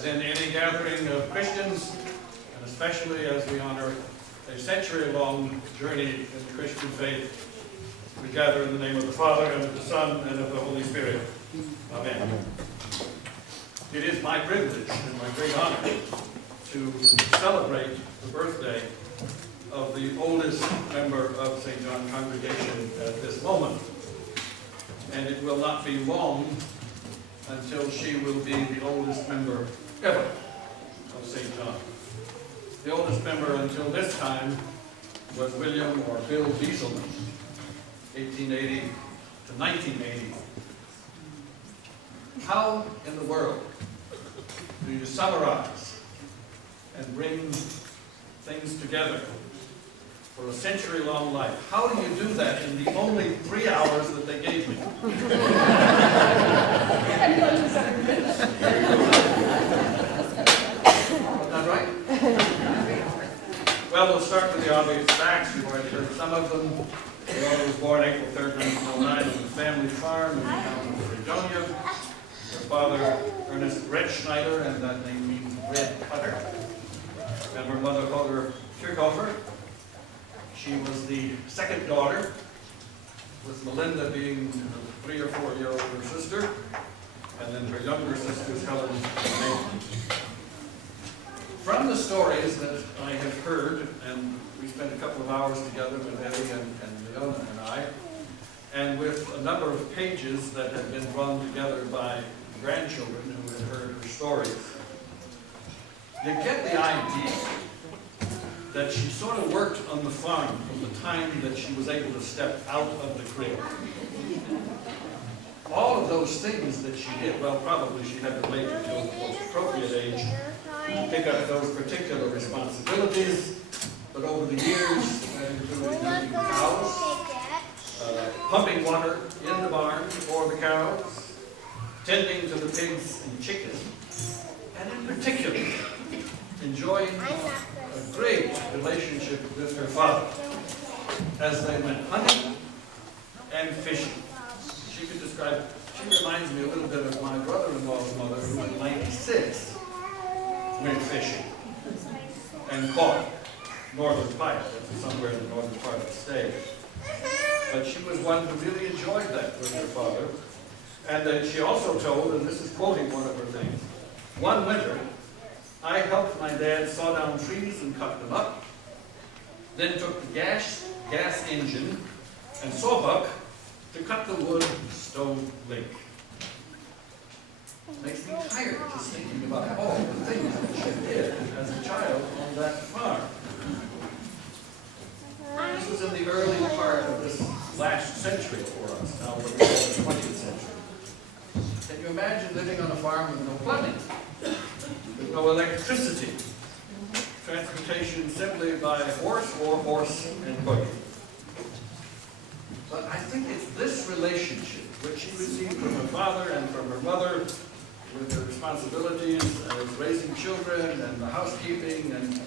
As in any gathering of Christians, and especially as we honor a century-long journey in the Christian faith, we gather in the name of the Father, and of the Son, and of the Holy Spirit. Amen. It is my privilege and my great honor to celebrate the birthday of the oldest member of St. John congregation at this moment. And it will not be long until she will be the oldest member ever of St. John. The oldest member until this time was William or Bill Dieselman, 1880 to 1980. How in the world do you summarize and bring things together for a century-long life? How do you do that in the only 3 hours that they gave me? Isn't that right? Well, we'll start with the obvious facts. You've already heard some of them. Leona was born April 3rd, 1909 on the family farm in the town of Fredonia. Her father, Ernest Red Schneider, and that name means red cutter. And her mother, Holger Kirchhofer. She was the second daughter, with Melinda being a 3 or 4 year older sister, and then her younger sisters, Helen and Nathan. From the stories that I have heard, and we spent a couple of hours together with Eddie and Leona and I, and with a number of pages that had been run together by grandchildren who had heard her stories, you get the idea that she sort of worked on the farm from the time that she was able to step out of the crib. All of those things that she did, well, probably she had to wait until the most appropriate age to pick up those particular responsibilities, but over the years, that included milking cows, pumping water in the barn for the cows, tending to the pigs and chickens, and in particular, enjoying a great relationship with her father as they went hunting and fishing. She could describe, she reminds me a little bit of my brother-in-law's mother, who in '96 went fishing and caught northern pike, that's somewhere in the northern part of the state. But she was one who really enjoyed that with her father. And then she also told, and this is quoting one of her things, one winter, I helped my dad saw down trees and cut them up, then took the gas engine and sawbuck to cut the wood stove link. Makes me tired just thinking about all the things that she did as a child on that farm. This was in the early part of this last century for us, now what we call the 20th century. Can you imagine living on a farm with no plumbing? With no electricity, transportation simply by horse or horse and buggy. But I think it's this relationship which she received from her father and from her mother, with the responsibilities of raising children and the housekeeping, and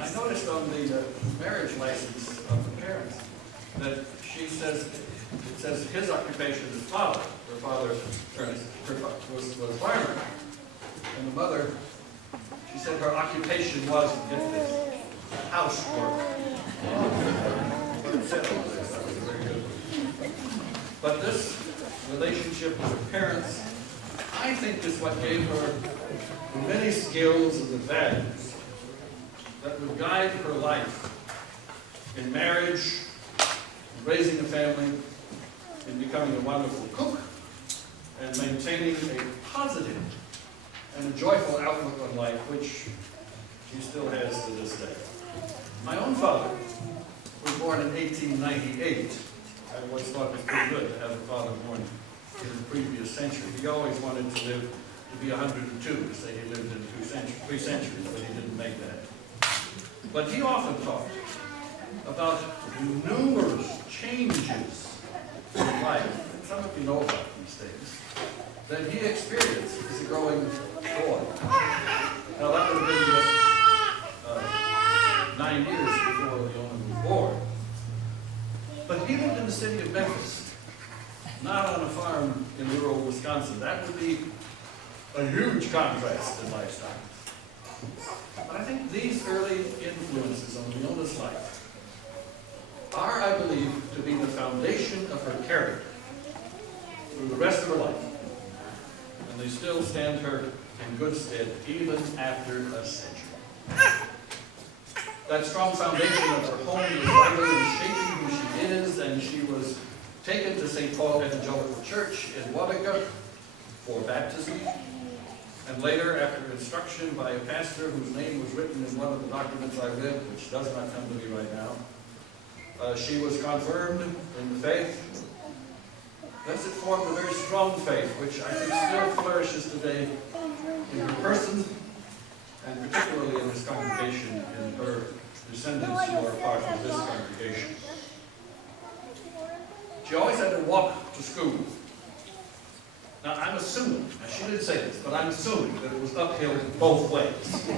I noticed on the marriage license of the parents that she says, it says his occupation is father. Her father, Ernest, was farmer, and the mother, she said her occupation was, get this, housework. What it said over there, that was very good. But this relationship with her parents, I think, is what gave her the many skills and the values that would guide her life in marriage, in raising a family, in becoming a wonderful cook, and maintaining a positive and a joyful outlook on life, which she still has to this day. My own father was born in 1898. I always thought it was pretty good to have a father born in the previous century. He always wanted to live to be 102, to say he lived in 3 centuries, but he didn't make that. But he often talked about the numerous changes in life, and some of you know about these things, that he experienced as a growing boy. Now that would have been just 9 years before Leona was born. But he lived in the city of Memphis, not on a farm in rural Wisconsin. That would be a huge contrast in lifestyle. But I think these early influences on Leona's life are, I believe, to be the foundation of her character through the rest of her life. And they still stand her in good stead even after a century. That strong foundation of her home was vital in shaping who she is, and she was taken to St. Paul Evangelical Church in Wabaga for baptism. And later, after instruction by a pastor whose name was written in one of the documents I read, which does not come to me right now, she was confirmed in the faith. Thus it formed a very strong faith, which I think still flourishes today in her person, and particularly in this congregation, in her descendants who are part of this congregation. She always had to walk to school. Now, I'm assuming, now she didn't say this, but I'm assuming that it was uphill both ways.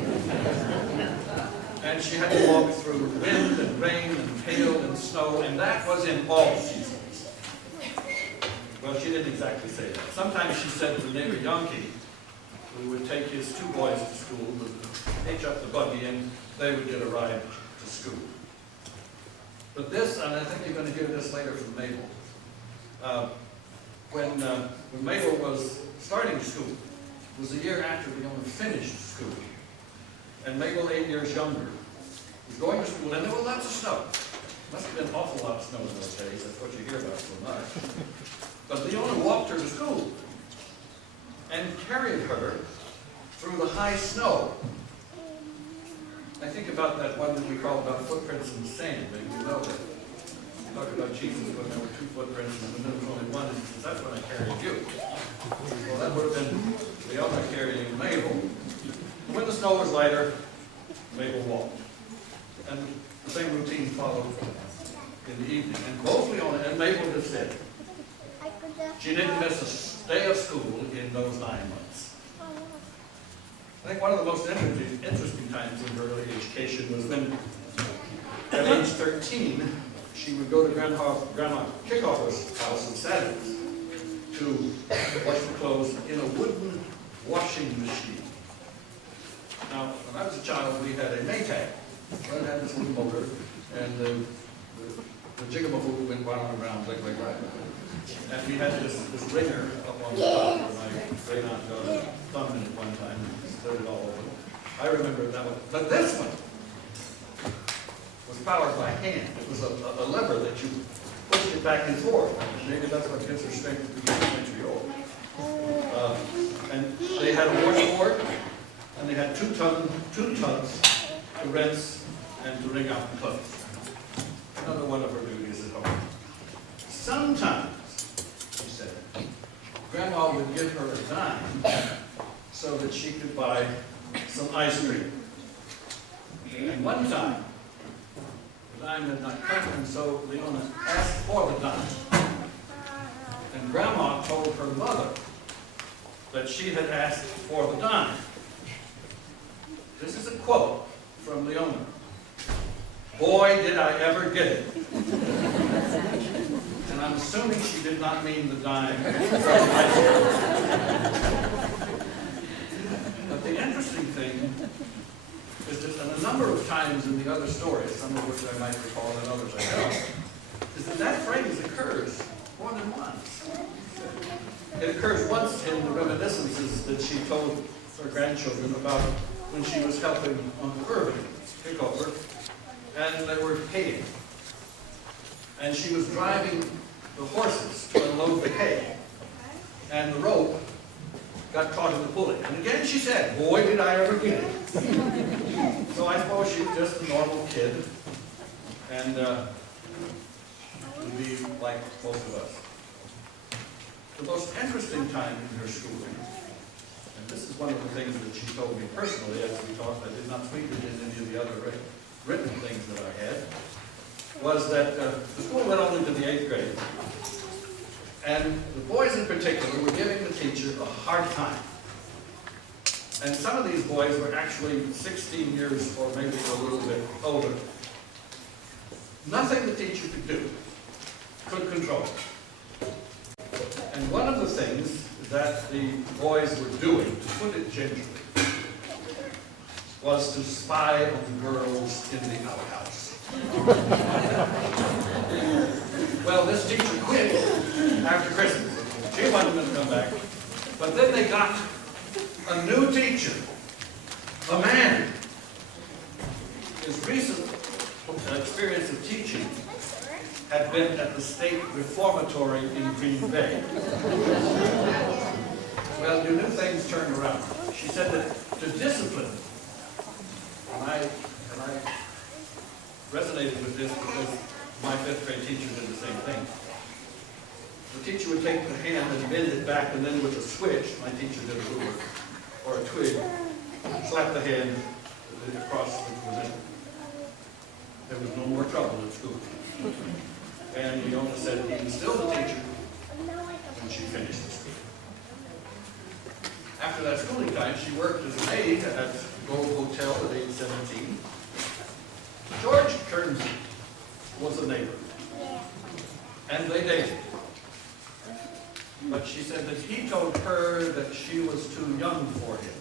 And she had to walk through wind and rain and hail and snow, and that was in all seasons. Well, she didn't exactly say that. Sometimes she said to neighbor Yankee, who would take his two boys to school, would hitch up the buggy, and they would get a ride to school. But this, and I think you're going to hear this later from Mabel, when Mabel was starting school, it was a year after Leona finished school. And Mabel, 8 years younger, was going to school, and there was lots of snow. Must have been an awful lot of snow in those days. That's what you hear about so much. But Leona walked her to school and carried her through the high snow. I think about that one that we call about footprints in the sand. Maybe you know that. We talked about Jesus when there were two footprints and then there was only one, and he says, that's when I carried you. Well, that would have been Leona carrying Mabel. When the snow was lighter, Mabel walked. And the same routine followed in the evening. And both Leona and Mabel have said she didn't miss a day of school in those 9 months. I think one of the most interesting times in her early education was when, at age 13, she would go to Grandma Kickoff's house on Saturdays to wash the clothes in a wooden washing machine. Now, when I was a child, we had a Maytag. It had this little motor, and the jigaboo went round and round like that. And we had this ringer up on the top where my great aunt got a thumb in it one time and slid it all over. I remember that one. But this one was powered by hand. It was a lever that you pushed it back and forth. Maybe that's what gives her strength to be a century old. And they had a washboard, and they had two tubs to rinse and to wring out the clothes. Another one of her duties at home. Sometimes, she said, Grandma would give her a dime so that she could buy some ice cream. And one time, the dime had not come, and so Leona asked for the dime. And Grandma told her mother that she had asked for the dime. This is a quote from Leona. Boy, did I ever get it. And I'm assuming she did not mean the dime. But the interesting thing is that a number of times in the other stories, some of which I might recall and others I don't, is that phrase occurs more than once. It occurs once in the reminiscences that she told her grandchildren about when she was helping Uncle Irving pick over, and they were haying. And she was driving the horses to unload the hay, and the rope got caught in the pulley. And again she said, boy, did I ever get it. So I suppose she's just a normal kid, and would be like most of us. The most interesting time in her schooling, and this is one of the things that she told me personally as we talked, I did not tweet it in any of the other written things that I had, was that the school went only to the 8th grade. And the boys in particular were giving the teacher a hard time. And some of these boys were actually 16 years or maybe a little bit older. Nothing the teacher could do could control it. And one of the things that the boys were doing, to put it gingerly, was to spy on the girls in the outhouse. Well, this teacher quit after Christmas. She wanted them to come back. But then they got a new teacher, a man. His recent experience of teaching had been at the State Reformatory in Green Bay. Well, you knew things turned around. She said that to discipline, and I resonated with this because my fifth grade teacher did the same thing. The teacher would take the hand and bend it back, and then with a switch, my teacher did a ruler, or a twig, slap the hand across the middle. There was no more trouble at school. And Leona said he was still the teacher when she finished the school. After that schooling time, she worked as a maid at the Gold Hotel at age 17. George Kearnsey was a neighbor, and they dated. But she said that he told her that she was too young for him.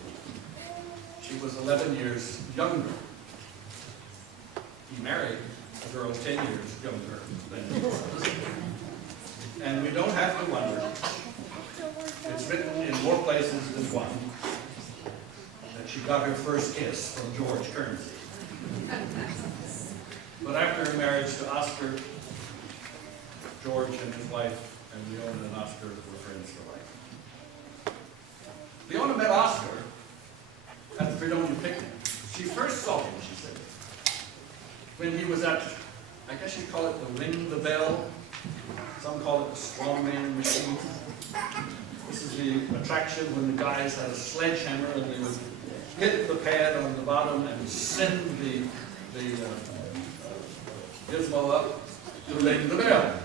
She was 11 years younger. He married a girl 10 years younger than he was. And we don't have to wonder. It's written in more places than one that she got her first kiss from George Kearnsey. But after her marriage to Oscar, George and his wife and Leona and Oscar were friends for life. Leona met Oscar at the Fredonia picnic. She first saw him, she said, when he was at, I guess you'd call it the ring the bell. Some call it the strongman machine. This is the attraction when the guys had a sledgehammer and they would hit the pad on the bottom and send the gizmo up to ring the bell.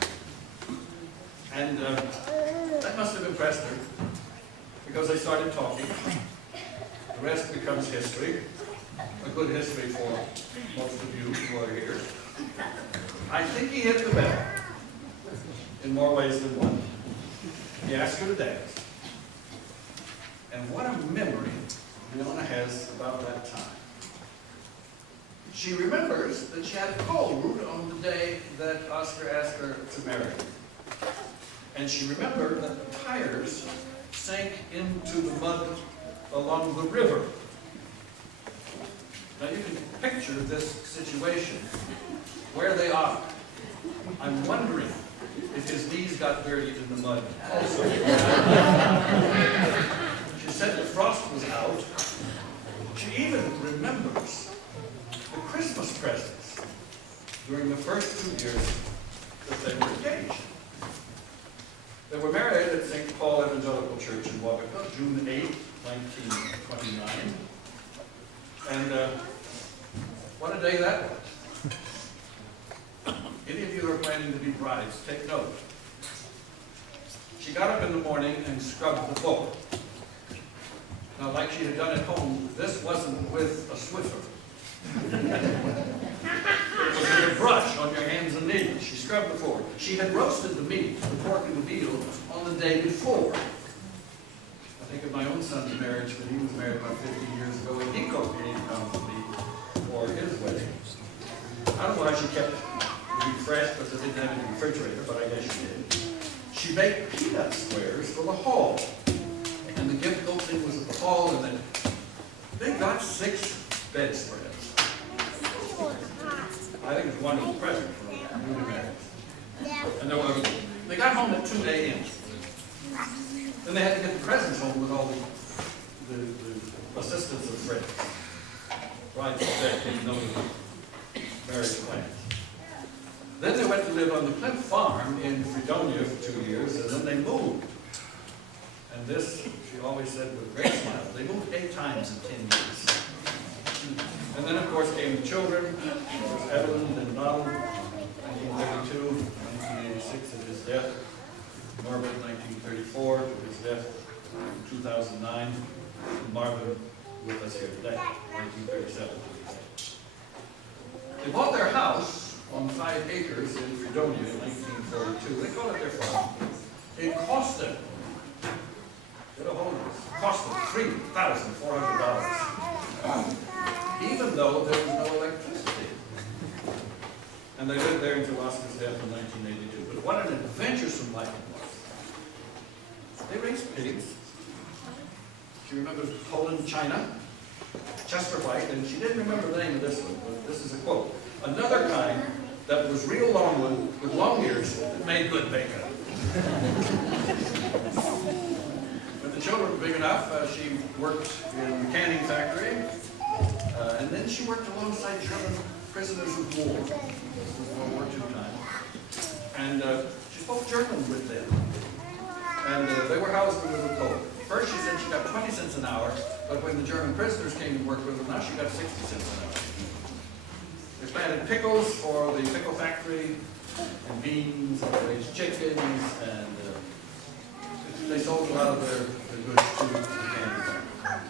And that must have impressed her, because they started talking. The rest becomes history, a good history for most of you who are here. I think he hit the bell in more ways than one. He asked her to dance. And what a memory Leona has about that time. She remembers that she had a cold on the day that Oscar asked her to marry him. And she remembered that the tires sank into the mud along the river. Now you can picture this situation, where they are. I'm wondering if his knees got dirty in the mud also. She said the frost was out. She even remembers the Christmas presents during the first 2 years that they were engaged. They were married at St. Paul Evangelical Church in Waukega, June 8, 1929. And what a day that was. Any of you who are planning to be brides, take note. She got up in the morning and scrubbed the floor. Now, like she had done at home, this wasn't with a Swiffer. It was with a brush on your hands and knees. She scrubbed the floor. She had roasted the meat, the pork and the veal, on the day before. I think of my own son's marriage when he was married about 50 years ago, and he cooked 80 pounds of meat for his wedding. I don't know why she kept the meat fresh, because they didn't have any refrigerator, but I guess she did. She baked peanut squares for the hall. And the gift opening was at the hall, and then they got 6 bedspreads. I think it's one of the present for newly married. And they got home at 2 a.m. Then they had to get the presents home with all the assistance of friends. Brides that didn't know the marriage plans. Then they went to live on the Clint farm in Fredonia for 2 years, and then they moved. And this, she always said with a great smile, they moved 8 times in 10 years. And then, of course, came the children. There was Evelyn and Donald, 1932, 1986 at his death. Norbert, 1934, to his death in 2009. And Marvin with us here today, 1937. They bought their house on 5 acres in Fredonia in 1942. They called it their farm. It cost them cost them $3,400, even though there was no electricity. And they lived there until Oscar's death in 1982. But what an adventuresome life it was. They raised pigs. She remembers Poland, China, Chester White, and she didn't remember the name of this one, but this is a quote. Another kind that was real long with long ears that made good bacon. When the children were big enough, she worked in the canning factory, and then she worked alongside German prisoners of war. This was World War II time. And she spoke German with them. And they were housed in a little cove. First she said she got 20 cents an hour, but when the German prisoners came to work with her, now she got 60 cents an hour. They planted pickles for the pickle factory, and beans, and raised chickens, and they sold a lot of their goods to the candy factory.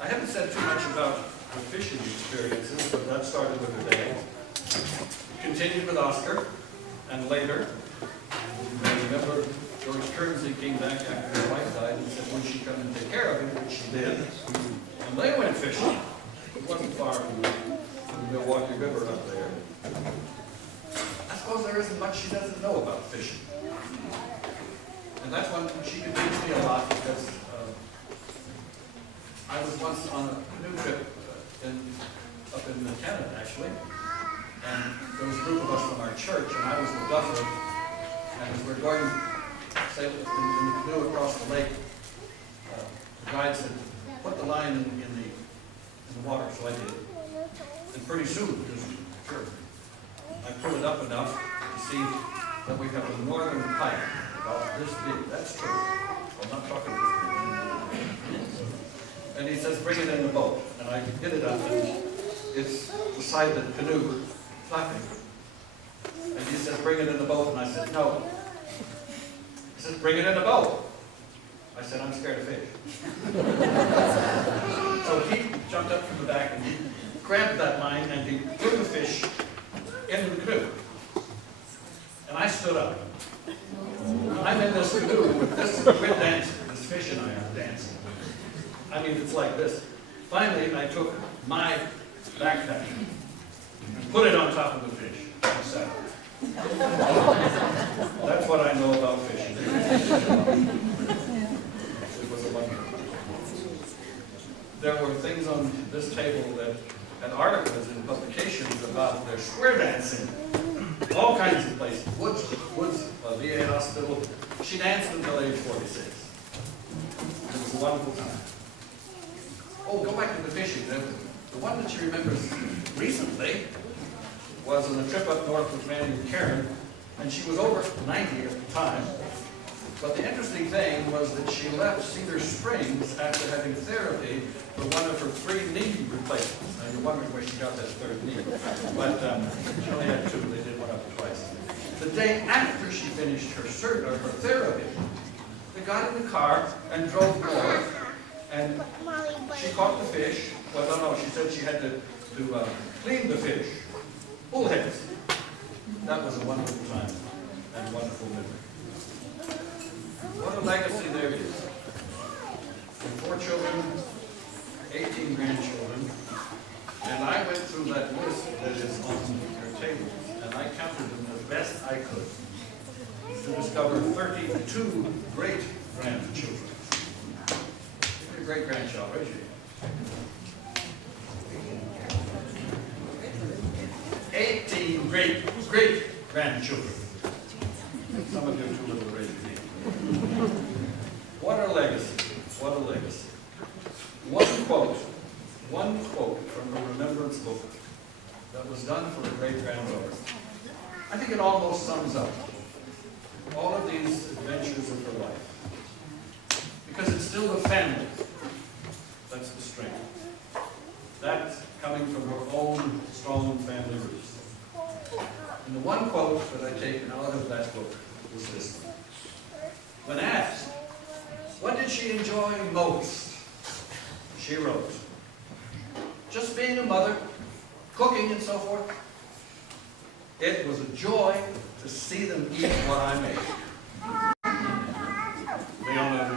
I haven't said too much about her fishing experiences, but that started with her dad. Continued with Oscar, and later, I remember George Kearnsey came back after his wife died and said, would she come and take care of him, which she did. And they went fishing. It wasn't far from the Milwaukee River up there. I suppose there isn't much she doesn't know about fishing. And that's when she could teach me a lot, because I was once on a canoe trip up in Canada, actually. And there was a group of us from our church, and I was the duffer. And as we're going sailing in the canoe across the lake, the guide said, put the line in the water, so I did. And pretty soon, just sure, I pulled it up enough to see that we have a northern pike about this big. That's true. I'm not talking this big. And he says, bring it in the boat. And I hit it up, and it's beside the canoe flapping. And he says, bring it in the boat. And I said, no. He says, bring it in the boat. I said, I'm scared of fish. So he jumped up from the back and he grabbed that line and he threw the fish into the canoe. And I stood up. I'm in this canoe with this, we're dancing, this fish and I are dancing. I mean, it's like this. Finally, I took my backpack and put it on top of the fish and sat. That's what I know about fishing. It was a wonder. There were things on this table that had articles in publications about their square dancing. All kinds of places. Woods, VA hospital. She danced until age 46. It was a wonderful time. Oh, go back to the fishing. The one that she remembers recently was on a trip up north with Randy and Karen, and she was over 90 at the time. But the interesting thing was that she left Cedar Springs after having therapy for one of her 3 knee replacements. Now you're wondering where she got that 3rd knee. But she only had 2. They did one up twice. The day after she finished her therapy, they got in the car and drove north, and she caught the fish. Well, no, she said she had to clean the fish. Bullheads. That was a wonderful time and a wonderful memory. What a legacy there is. 4 children, 18 grandchildren, and I went through that list that is on your tables, and I counted them as best I could to discover 32 great-grandchildren. Give me a great-grandchild, raise your hand. 18 great-grandchildren. Some of you are too little to raise your hand. What a legacy. What a legacy. One quote from the remembrance book that was done for a great-granddaughter. I think it almost sums up all of these adventures of her life. Because it's still the family that's the strength. That's coming from her own strong family roots. And the one quote that I take out of that book was this one. When asked, what did she enjoy most? She wrote, just being a mother, cooking and so forth. It was a joy to see them eat what I made. Leona,